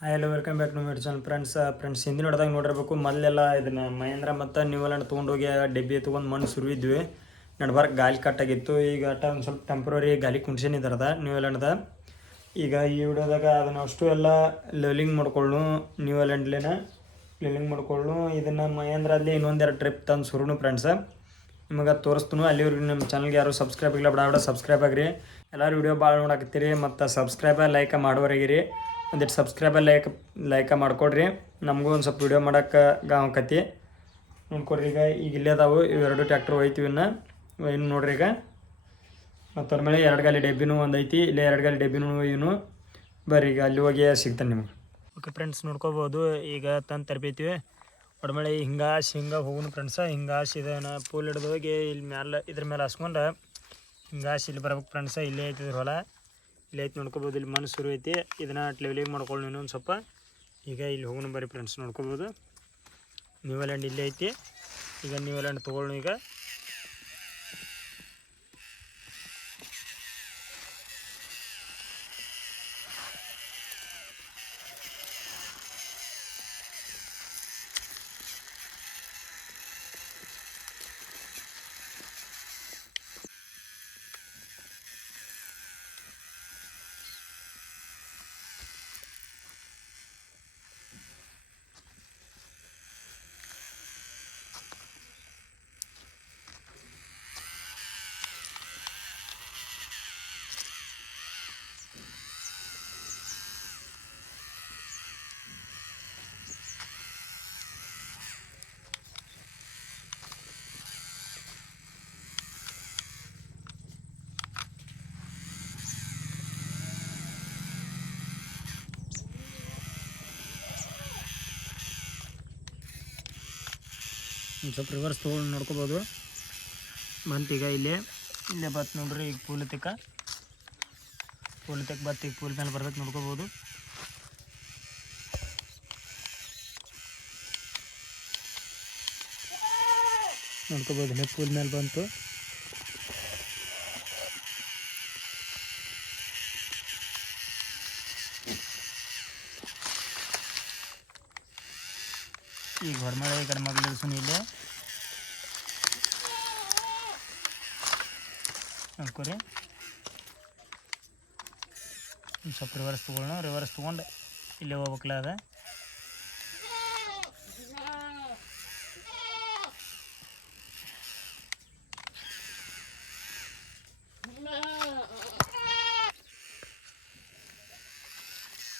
Hi ಎಲ್ಲ welcome back to my channel friends friends ಹಿಂದಿನ ನೋಡಿದಾಗ ನೋಡಿರ್ಬೇಕು, ಮೊದಲೆಲ್ಲ ಇದನ್ನ ಮಹೇಂದ್ರ ಮತ್ತು ನ್ಯೂಲ್ಯಾಂಡ್ ತೊಗೊಂಡೋಗಿ ಡಬ್ಬಿ ತೊಗೊಂಡು ಮಣ್ಣು ಸುರಿದ್ವಿ ನಡ್ಬಾರ್ಕ್ ಗಾಲಿ ಕಟ್ಟಾಗಿತ್ತು ಈಗ ಅಟ ಒಂದು ಸ್ವಲ್ಪ ಟೆಂಪ್ರರಿ ಗಾಲಿ ಕುಣ್ಸೇನಿದಾರದ ನ್ಯೂಲ್ಯಾಂಡ್ದ ಈಗ ಈ ವಿಡಿಯೋದಾಗ ಅದನ್ನು ಅಷ್ಟು ಎಲ್ಲ ಲೆವೆಲಿಂಗ್ ಮಾಡ್ಕೊಳ್ಳು ನ್ಯೂಲ್ಯಾಂಡ್ಲೇನ ಲೆವೆಲಿಂಗ್ ಮಾಡ್ಕೊಳ್ಳು ಇದನ್ನು ಮಹೇಂದ್ರ ಅಲ್ಲಿ ಇನ್ನೊಂದೆರಡು ಟ್ರಿಪ್ ತಂದು ಸುರುನು ಫ್ರೆಂಡ್ಸ್ ನಿಮಗೆ ತೋರಿಸ್ತು ಅಲ್ಲಿವರೆಗೂ ನಮ್ಮ ಚಾನಲ್ಗೆ ಯಾರು ಸಬ್ಸ್ಕ್ರೈಬ್ ಇಲ್ಲ ಬಡ ಸಬ್ಸ್ಕ್ರೈಬ್ ಆಗ್ರಿ. ಎಲ್ಲರೂ ವಿಡಿಯೋ ಭಾಳ ನೋಡಾಕತ್ತೀರಿ. ಮತ್ತು ಸಬ್ಸ್ಕ್ರೈಬ ಲೈಕ ಮಾಡೋವರೆಗಿರಿ. ಒಂದಿಟ್ಟು ಸಬ್ಸ್ಕ್ರೈಬ್ ಲೈಕ್ ಲೈಕ ಮಾಡ್ಕೊಡ್ರಿ. ನಮಗೂ ಒಂದು ಸ್ವಲ್ಪ ವಿಡಿಯೋ ಮಾಡೋಕೆ ಗಾವಕತಿ. ನೋಡ್ಕೊಡ್ರಿ ಈಗ ಈಗ ಇಲ್ಲೇ ಅದಾವು. ಇವೆರಡು ಟ್ಯಾಕ್ಟ್ರ್ ಹೋಯ್ತೀವಿ ಇನ್ನು. ಇನ್ನು ನೋಡ್ರಿ ಈಗ. ಮತ್ತು ಅದ್ರ ಮೇಲೆ ಎರಡು ಗಾಲಿ ಡಬ್ಬಿನೂ ಒಂದು ಐತಿ. ಇಲ್ಲೇ ಎರಡು ಗಾಲಿ ಡಬ್ಬಿನೂ ಇವನು ಬರ್ರಿ ಈಗ ಅಲ್ಲಿ ಹೋಗಿ ಸಿಗ್ತಾನೆ ನಿಮ್ಗೆ. ಓಕೆ ಫ್ರೆಂಡ್ಸ್ ನೋಡ್ಕೋಬೋದು. ಈಗ ತಂದು ತರ್ಬೇತೀವಿ. ಒಡಮಳೆ ಹಿಂಗಾಸಿ ಹಿಂಗೆ ಹೋಗುನು ಫ್ರೆಂಡ್ಸ ಹಿಂಗಾಸಿ ಇದನ್ನು ಪೂಲ್ ಹಿಡ್ದು ಹೋಗಿ ಇಲ್ಲಿ ಮ್ಯಾಲೆ, ಇದ್ರ ಮೇಲೆ ಹಾಸ್ಕೊಂಡು ಹಿಂಗಾಸಿ ಇಲ್ಲಿ ಬರ್ಬೇಕು ಫ್ರೆಂಡ್ಸ ಇಲ್ಲೇ ಐತಿ ಇದ್ರ ಹೊಲ. ಇಲ್ಲಿ ಐತಿ ನೋಡ್ಕೋಬೋದು, ಇಲ್ಲಿ ಮಣ್ಣು ಶುರು ಐತಿ. ಇದನ್ನ ಲೆವೆಲಿಂಗ್ ಮಾಡ್ಕೊಳ್ಳಿ ನೀನು ಒಂದು ಸ್ವಲ್ಪ. ಈಗ ಇಲ್ಲಿ ಹೋಗೋಣ ಬರ್ರಿ ಫ್ರೆಂಡ್ಸ್ ನೋಡ್ಕೋಬೋದು. ನ್ಯೂಲ್ಯಾಂಡ್ ಇಲ್ಲೇ ಐತಿ. ಈಗ ನ್ಯೂಲ್ಯಾಂಡ್ ತೊಗೊಳ್ಳೋಣ ಈಗ. ಒಂದು ಸ್ವಲ್ಪ ರಿವರ್ಸ್ ತೊಗೊಂಡು ನೋಡ್ಕೋಬೋದು. ಈಗ ಇಲ್ಲಿ. ಇಲ್ಲೇ ಬತ್ ನೋಡ್ರಿ ಈಗ ಪೂಲ್ ತಿಕ್ಕ ಪೂಲ್ ತಿಕ್ಕ ಬತ್, ಈಗ ಪೂಲ್ ಮೇಲೆ ಬರ್ಬೇಕು ನೋಡ್ಕೋಬೋದು. ನೋಡ್ಕೋಬೋದು, ಇಲ್ಲೇ ಪೂಲ್ ಮೇಲೆ ಬಂತು. ಈಗ ಹೊರಮಳೆ, ಈ ಕಡೆ ಮಗಳು ಇಳಿಸೋಣ ಇಲ್ಲೇ ನೋಡ್ಕೊರಿ ಸ್ವಲ್ಪ ರಿವರ್ಸ್ ತೊಗೊಳ್ಳೋಣ ರಿವರ್ಸ್ ತೊಗೊಂಡು ಇಲ್ಲೇ ಹೋಗ್ಬೇಕಲ್ಲ ಅದ.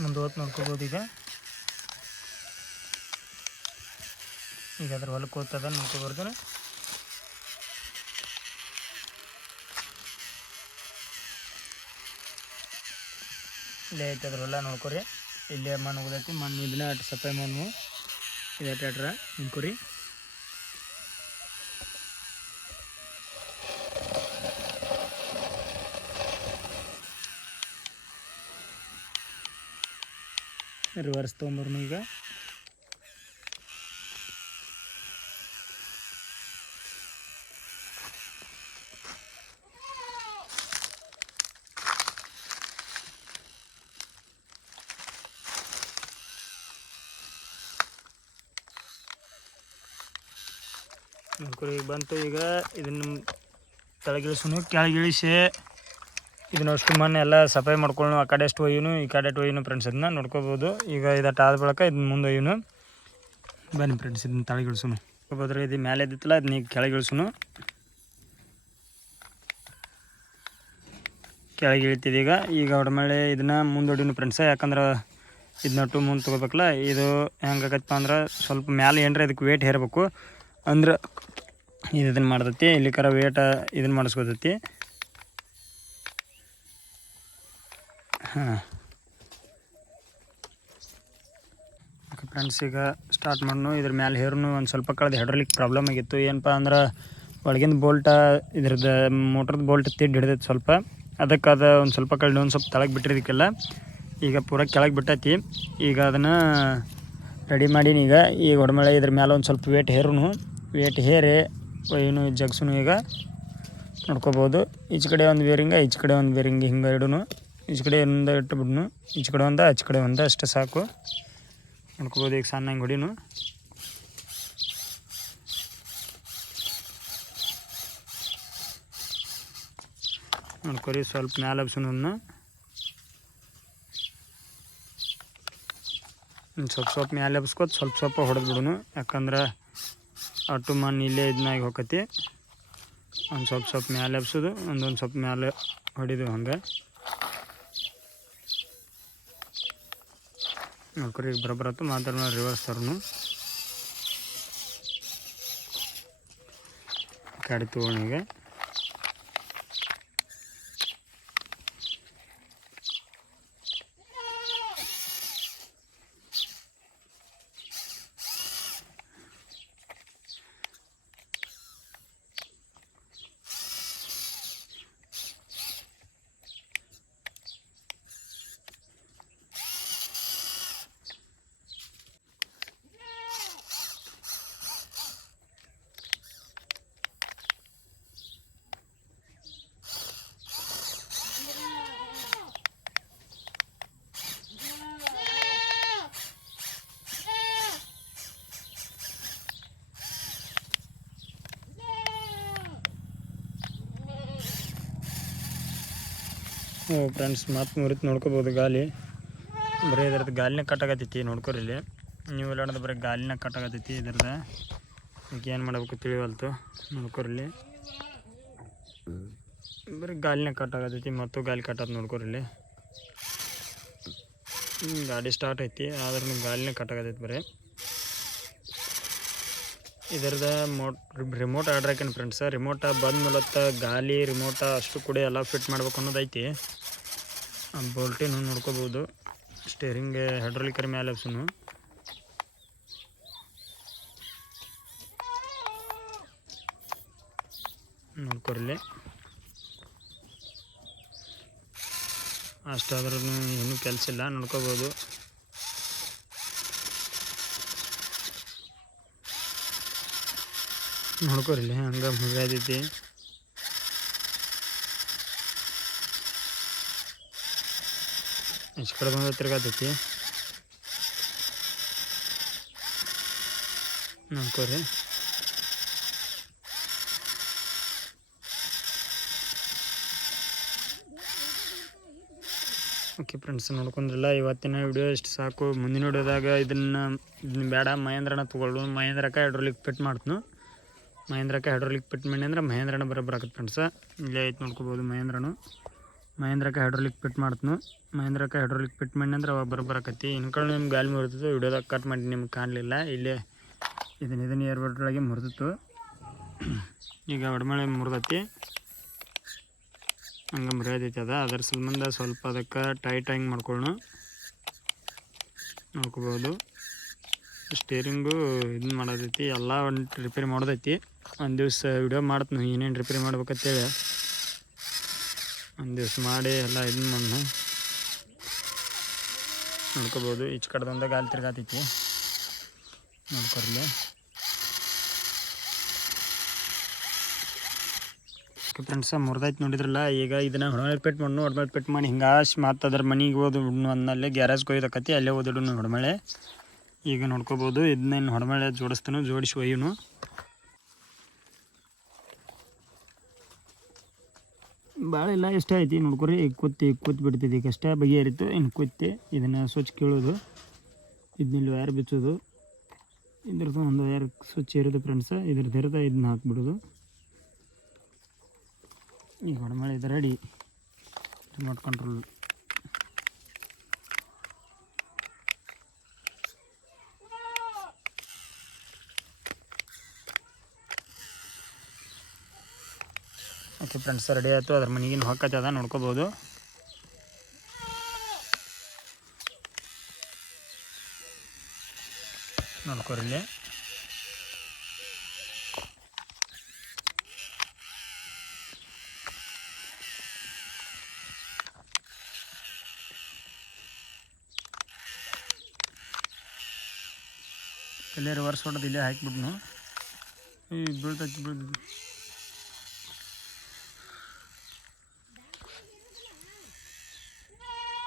ಮುಂದೆ ಹೋತ್ ನೋಡ್ಕೋಬೋದು ಈಗ. ಈಗ ಅದ್ರ ಹೊಲಕ್ಕೆ ಹೋಗ್ತದ ನೋಡ್ಕೊಬಾರ್ದು ಇಲ್ಲೇ ಐತೆ ಅದ್ರೆಲ್ಲ ನೋಡ್ಕೊರಿ. ಇಲ್ಲೇ ಮಣ್ಣು ಹೋಗೈತಿ ಮಣ್ಣು ಇದನ್ನ ಅಟ್ ಸಪ್ಲೈ ಮಣ್ಣು. ಇದೆ ಟ್ಯಾಟ್ರ ನೋಡ್ಕೊರಿ ರಿವರ್ಸ್ ತೊಗೊಂಬರ್ನು ಈಗ. ಈಗ ಬಂತು, ಈಗ ಇದನ್ನು ಕೆಳಗಿಳಿಸೋನು ಕೆಳಗಿಳಿಸಿ, ಇದನ್ನ ಅಷ್ಟು ಮಣ್ಣು ಎಲ್ಲ ಸಫಾಯಿ ಮಾಡ್ಕೊಳ್ಳು ಆ ಕಡೆ ಅಷ್ಟು ಒಯ್ಯೂನು, ಈ ಕಡೆ ಅಷ್ಟು ಒಯ್ಯೂನು ಫ್ರೆಂಡ್ಸ್ ಇದನ್ನ ನೋಡ್ಕೋಬೋದು. ಈಗ ಇದಟ್ಟು ಆದ ಬಳಿಕ ಇದನ್ನ ಮುಂದೆ ಒಯ್ಯೂನು. ಬನ್ನಿ ಫ್ರೆಂಡ್ಸ್ ಇದನ್ನ ತಳಗಿಳಿಸೋನು ಹೋಗೋದ್ರೆ ಇದು ಮೇಲೆ ಇದ್ದಿತ್ತಲ್ಲ, ಅದನ್ನ ಈಗ ಕೆಳಗಿಳಿಸೋನು ಕೆಳಗೆ ಇಳಿತಿದೆ ಈಗ. ಈಗ ಮೇಲೆ ಇದನ್ನ ಮುಂದೆ ಹೊಡಿನು ಫ್ರೆಂಡ್ಸ ಯಾಕಂದ್ರೆ ಇದನ್ನಟ್ಟು ಮುಂದೆ ತೊಗೋಬೇಕಲ್ಲ, ಇದು ಹೆಂಗಾಗತ್ತಪ್ಪ ಅಂದ್ರೆ ಸ್ವಲ್ಪ ಮ್ಯಾಲೆ ಏನರ ಇದಕ್ಕೆ ವೇಟ್ ಹೇರಬೇಕು. ಅಂದ್ರೆ ಇದು ಇದನ್ನು ಮಾಡ್ತೈತಿ ಇಲ್ಲಿ ಕರ ವೇಟ ಇದನ್ನು ಮಾಡಿಸ್ಕೊತೈತಿ. ಹಾಂ. ಓಕೆ ಫ್ರೆಂಡ್ಸ್ ಈಗ ಸ್ಟಾರ್ಟ್ ಮಾಡೋಣ ಇದ್ರ ಮ್ಯಾಲೆ ಹೇರ್ನು ಒಂದು ಸ್ವಲ್ಪ ಕಳೆದ ಹೆಡ್ರಲಿಕ್ಕೆ ಪ್ರಾಬ್ಲಮ್ ಆಗಿತ್ತು. ಏನಪ್ಪ ಅಂದ್ರೆ ಒಳಗಿಂದ ಬೋಲ್ಟ ಇದ್ರದ್ದು ಮೋಟ್ರದ ಬೋಲ್ಟ್ ತಿಡ್ ಹಿಡ್ದೈತೆ ಸ್ವಲ್ಪ. ಅದಕ್ಕೆ ಅದು ಒಂದು ಸ್ವಲ್ಪ ಕಳೆದ ಒಂದು ಸ್ವಲ್ಪ ತಳಗೆ ಬಿಟ್ಟಿರೋದಕ್ಕೆಲ್ಲ ಈಗ ಪೂರ ಕೆಳಗೆ ಬಿಟ್ಟೈತಿ. ಈಗ ಅದನ್ನು ರೆಡಿ ಮಾಡೀನಿ ಈಗ. ಈಗ ಹೊಡಮಳೆ ಇದ್ರ ಮ್ಯಾಲೆ ಒಂದು ಸ್ವಲ್ಪ ವೇಟ್ ಹೇರುನು. ವೇಟ್ ಹೇರಿ ಏನು ಜಗ್ಸುನು ಈಗ? ನೋಡ್ಕೋಬೋದು. ಈಚೆ ಕಡೆ ಒಂದು ಬೇರಿಂಗ ಈಚೆ ಕಡೆ ಒಂದು ಬೇರಿಂಗ್ ಹಿಂಗೆ ಎರಡೂ ಈಚೆ ಕಡೆ ಒಂದು ಇಟ್ಟುಬಿಡ್ನು ಈಚೆ ಕಡೆ ಒಂದು ಆಚೆ ಕಡೆ ಒಂದು, ಅಷ್ಟೇ ಸಾಕು. ನೋಡ್ಕೋಬೋದು ಈಗ ಸಣ್ಣ ಹಿಂಗೆ ಹೊಡಿನು ನೋಡ್ಕೊರಿ ಸ್ವಲ್ಪ ಮ್ಯಾಲೆ ಹಬ್ಸೋಣ ಸ್ವಲ್ಪ ಸ್ವಲ್ಪ ಮ್ಯಾಲೆ ಹಬ್ಸ್ಕೊತ ಸ್ವಲ್ಪ ಸ್ವಲ್ಪ ಹೊಡೆದು ಬಿಡುನು ಯಾಕಂದ್ರೆ ಅಟ್ಟು ಮಣ್ಣು ಇಲ್ಲೇ ಇದನ್ನಾಗಿ ಹೋಗತಿ ಒಂದು ಸ್ವಲ್ಪ ಸ್ವಲ್ಪ ಮ್ಯಾಲೆ ಹಬ್ಸೋದು ಒಂದೊಂದು ಸ್ವಲ್ಪ ಮ್ಯಾಲೆ ಹೊಡಿದು ಹಂಗೆ ನೋಡ್ಕೊರಿ, ಈಗ ಬರಬರತ್ತು ಮಾತಾಡೋಣ ರಿವರ್ಸ್ ತರೂ ಗಾಡಿ ತೊಗೊಂಡಿಗೆ ಫ್ರೆಂಡ್ಸ್ ಮತ್ತೆ ಮುರಿತು ನೋಡ್ಕೋಬೋದು ಗಾಲಿ. ಬರೀ ಇದ್ರದ್ದು ಗಾಲಿನ ಕಟ್ಟಾಗತ್ತೈತಿ ನೋಡ್ಕೊರಿ ಇಲ್ಲಿ. ನೀವು ಇಲ್ಲಾಡೋದು ಬರೀ ಗಾಲಿನ ಕಟ್ಟಾಗತ್ತೈತಿ ಇದ್ರದ್ದು. ಈಗ ಏನು ಮಾಡಬೇಕು ತಿಳಿವಲ್ತು? ಇಲ್ಲಿ. ಬರೀ ಗಾಲಿನ ಕಟ್ಟಾಗತ್ತೈತಿ ಮತ್ತು ಗಾಲಿ ಕಟ್ಟೋದು ನೋಡ್ಕೊರಿ ಇಲ್ಲಿ. ಹ್ಮ್, ಗಾಡಿ ಸ್ಟಾರ್ಟ್ ಐತಿ ಆದ್ರೂ ಗಾಲಿನ ಕಟ್ಟಾಗತ್ತೈತಿ ಬರೀ. ಇದರದ ಮೋಟ್ ರಿಮೋಟ್ ಆರ್ಡ್ರ್ ಹಾಕೇನು ಫ್ರೆಂಡ್ಸ ರಿಮೋಟ ಬಂದ ಮೂಲತ್ತ ಗಾಲಿ ರಿಮೋಟ ಅಷ್ಟು ಕೂಡ ಎಲ್ಲ ಫಿಟ್ ಮಾಡ್ಬೇಕು ಅನ್ನೋದು ಐತಿ. ಆ ಬೋಲ್ಟಿನ ನೋಡ್ಕೋಬೋದು. ಸ್ಟೇರಿಂಗ್ ಹೈಡ್ರೋಲಿಕರ್ ಮೇಲೆ ಹಬ್ಸುನು ನೋಡ್ಕೊರಿಲ್ಲಿ ಅಷ್ಟಾದ್ರೂ ಏನು ಕೆಲಸ ಇಲ್ಲ, ನೋಡ್ಕೋಬೋದು. ನೋಡ್ಕೊರಿಲ್ಲಿ ಹಂಗೆ ಮುಗಿದೈತಿ ಈಚೆ ಕಡೆ ಬಂದು ತಿರ್ಗಾತೈತಿ ನೋಡ್ಕೋರಿ ಓಕೆ ಫ್ರೆಂಡ್ಸ್ ನೋಡ್ಕೊಂಡ್ರಲ್ಲ, ಇವತ್ತಿನ ವಿಡಿಯೋ ಎಷ್ಟು ಸಾಕು. ಮುಂದಿನ ವಿಡಿಯೋದಾಗ ಇದನ್ನು ಇದನ್ನ ಬೇಡ, ಮಹೇಂದ್ರನ ತೊಗೊಳ್ಳು. ಮಹೇಂದ್ರಕ್ಕೆ ಹೈಡ್ರೋಲಿಕ್ ಫಿಟ್ ಮಾಡ್ತನು. ಮಹೇಂದ್ರಕ ಹೈಡ್ರೋಲಿಕ್ ಫಿಟ್ ಮಾಡಿ ಅಂದ್ರೆ ಮಹೇಂದ್ರನ ಬರೋಬ್ಬರ ಆಗುತ್ತೆ ಫ್ರೆಂಡ್ಸ ಇಲ್ಲೇ ಐತೆ ನೋಡ್ಕೋಬೋದು ಮಹೇಂದ್ರನು. ಮಹೇಂದ್ರಕ್ಕೆ ಹೈಡ್ರೋಲಿಕ್ ಫಿಟ್ ಮಾಡ್ತನು. ಮಹೇಂದ್ರಕ ಹೈಡ್ರೋಲಿಕ್ ಫಿಟ್ ಮಾಡಿ ಅಂದ್ರೆ ಅವಾಗ ಬರೋಬ್ಬರ ಆಕತಿ ಇನ್ಕೊಂಡು ನಿಮ್ಗೆ ಗಾಲಿ ಮುರಿದಿತ್ತು ವಿಡಿಯೋದಾಗ ಕಟ್ ಮಾಡಿ ನಿಮ್ಗೆ ಕಾಣಲಿಲ್ಲ. ಇಲ್ಲೇ ಇದನ್ನ ಇದನ್ನ ಏರ್ಬಿಟ್ಟೊಳಗೆ ಮುರಿದಿತ್ತು. ಈಗ ಒಡಮಳೆ ಮುರಿದತಿ. ಹಂಗೆ ಮುರಿಯೋದೈತಿ ಅದ. ಅದ್ರ ಸಂಬಂಧ ಸ್ವಲ್ಪ ಅದಕ್ಕೆ ಟೈಟ್ ಹಂಗೆ ಮಾಡ್ಕೊಳ್ಳೋಣ ನೋಡ್ಕೋಬೋದು. ಸ್ಟೇರಿಂಗು ಇದನ್ನ ಮಾಡೋದೈತಿ. ಎಲ್ಲ ಒಂದು ರಿಪೇರಿ ಮಾಡೋದೈತಿ. ಒಂದು ದಿವಸ ವಿಡಿಯೋ ಮಾಡ್ತೀನಿ. ಏನೇನು ರಿಪೇರಿ ಮಾಡ್ಬೇಕಂತೇಳಿ. ಒಂದು ದಿವ್ಸ ಮಾಡಿ ಎಲ್ಲ ಇದನ್ನ ಮಣ್ಣು ನೋಡ್ಕೋಬೋದು. ಈಚೆ ಕಡೆದೊಂದ ಗಾಲಿ ತಿರ್ಗಾತೈತಿ. ನೋಡ್ಕೊರ್ಲಿ ಫ್ರೆಂಡ್ಸ್ ಮುರಿದೈತೆ ನೋಡಿದ್ರಲ್ಲ, ಈಗ ಇದನ್ನ ಹೊಡಮಳೆ ಪೆಟ್ಟು ಮಣ್ಣು ಹೊಡಮಳೆ ಪೆಟ್ ಮಾಡಿ ಹಿಂಗಾಶ್ ಮತ್ತು ಅದ್ರ ಮನೆಗೆ ಓದು ಅಂದಲ್ಲಿ ಗ್ಯಾರೇಜ್ಗೆ ಒಯ್ದಕತಿ ಅಲ್ಲೇ ಓದಿಡು ಹೊಡಮಳೆ ಈಗ ನೋಡ್ಕೋಬೋದು, ಇದನ್ನ ಹೊಡಮಳೆ ಜೋಡಿಸ್ತಾನು, ಜೋಡಿಸಿ ಒಯ್ಯುನು. ಭಾಳ ಇಲ್ಲ ಇಷ್ಟ ಐತಿ ನೋಡ್ಕೊರಿ ಕುತ್ತಿ ಕೂತಿ, ಕೂತ್ ಬಿಡ್ತಿದ್ದೆ ಈಗ ಅಷ್ಟೇ ಬಗೆಹರಿತು, ಇನ್ನು ಕುತ್ತಿ ಇದನ್ನು ಸ್ವಚ್ಛ ಕೀಳೋದು ಇದನ್ನೆಲ್ಲಿ ವಯರ್ ಬಿಚ್ಚೋದು. ಇದ್ರದ್ದು ಒಂದು ವೈರ್ ಸ್ವಚ್ಛ ಇರೋದು ಫ್ರೆಂಡ್ಸ ಇದ್ರದ್ದು ಇರೋದ ಇದನ್ನ ಹಾಕ್ಬಿಡೋದು. ಈಗ ಹೊಡೆಮೇಲೆ ಇದು ready remote control okay friends, ready ಆಯಿತು. ಅದ್ರ ಮನೆಗಿನ ಹೊಕ್ಕತ್ತೆ ಅದ ನೋಡ್ಕೋಬೋದು. ನೋಡ್ಕೊರಿ ಇಲ್ಲಿ. ರಿವರ್ಸ್ ಹೊಡೆದು ಇಲ್ಲೇ ಹಾಕಿಬಿಡ್ನು ಈ ಬೀಳ್ತೈತಿ ಬೀಳ್ತೈತಿ.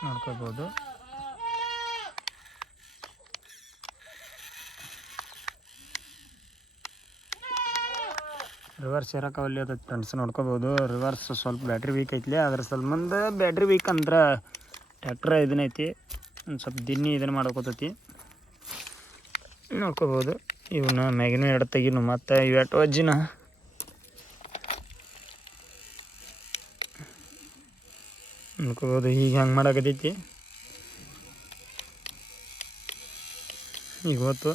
ನೋಡ್ಕೋಬೋದು ರಿವರ್ಸ್ ಇರೋಕವಲ್ಲಿ ಅದ ಫ್ರೆಂಡ್ಸ್ ನೋಡ್ಕೋಬೋದು ರಿವರ್ಸ್ ಸ್ವಲ್ಪ ಬ್ಯಾಟ್ರಿ ವೀಕ್ ಐತಿ ಅದ್ರ ಸಂಬಂಧ ಬ್ಯಾಟ್ರಿ ವೀಕ್ ಅಂದ್ರೆ ಟ್ಯಾಕ್ಟ್ರ ಇದನ್ನೈತಿ ಒಂದು ಸ್ವಲ್ಪ ದಿನ್ನಿ ಇದನ್ನು ಮಾಡ್ಕೋತೈತಿ. ನೋಡ್ಕೋಬೋದು ಇವನ್ನ ಮ್ಯಾಗಿನೂ ಎರಡು ತೆಗಿನು, ಮತ್ತು ಇವೆಟ್ಟು ಅಜ್ಜಿನ ನೋಡ್ಕೋಬೋದು ಈಗ ಹೆಂಗೆ ಮಾಡಾಕತೈತಿ ಈಗ ಹೊತ್ತು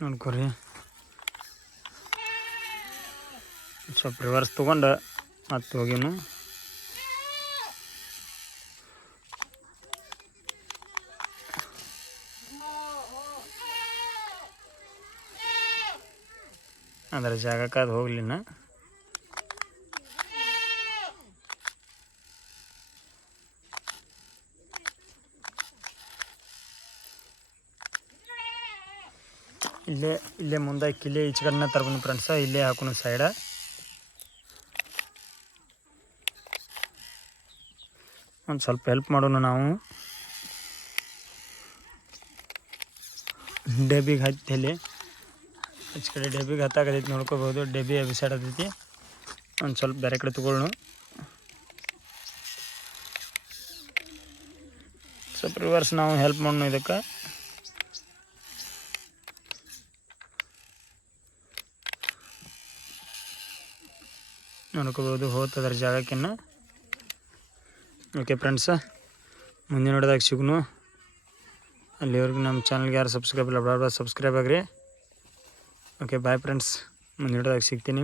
ನೋಡ್ಕೊರಿ. ಸ್ವಲ್ಪ ರಿವರ್ಸ್ ತೊಗೊಂಡು ಮತ್ತೆ ಹೋಗಿನು. ಅದರ ಜಾಗಕ್ಕೆ ಅದು ಹೋಗ್ಲಿನ ಇಲ್ಲೇ ಇಲ್ಲೇ ಮುಂದೆ ಕಿಲೆ ಈಚೆ ತರ್ಬೋದು ಫ್ರೆಂಡ್ಸ ಇಲ್ಲೇ ಹಾಕೋಣ ಸೈಡ ಒಂದು ಸ್ವಲ್ಪ ಹೆಲ್ಪ್ ಮಾಡೋಣ ನಾವು. ಡಬ್ಬಿಗೆ ಹತ್ತಿ ಈಚೆ ಕಡೆ ಡಬ್ಬಿಗೆ ಹತ್ತಾಗದೈತಿ ನೋಡ್ಕೋಬೋದು, ಡಬ್ಬಿ ಬಿಸಾಡೋದೈತಿ ಒಂದು ಸ್ವಲ್ಪ ಬೇರೆ ಕಡೆ ತಗೊಳ್ಳೋಣ ಸ್ವಲ್ಪ ರಿವರ್ಸ್ ನಾವು ಹೆಲ್ಪ್ ಮಾಡೋಣ ಇದಕ್ಕೆ. ನೋಡ್ಕೋಬೋದು ಹೋಗ್ತದ್ರ ಜಾಗಕ್ಕಿನ್ನ ಓಕೆ ಫ್ರೆಂಡ್ಸ ಮುಂದಿನ ನೋಡಿದಾಗ ಸಿಗ್ನು. ಅಲ್ಲಿವರೆಗೂ ನಮ್ಮ ಚಾನಲ್ಗೆ ಯಾರು ಸಬ್ಸ್ಕ್ರೈಬ್ ಇಲ್ಲ, ಬಡ ಸಬ್ಸ್ಕ್ರೈಬ್ ಆಗ್ರಿ. ಓಕೆ ಬಾಯ್ ಫ್ರೆಂಡ್ಸ್ ಮುಂದಿನ ನೋಡಿದಾಗ ಸಿಗ್ತೀನಿ.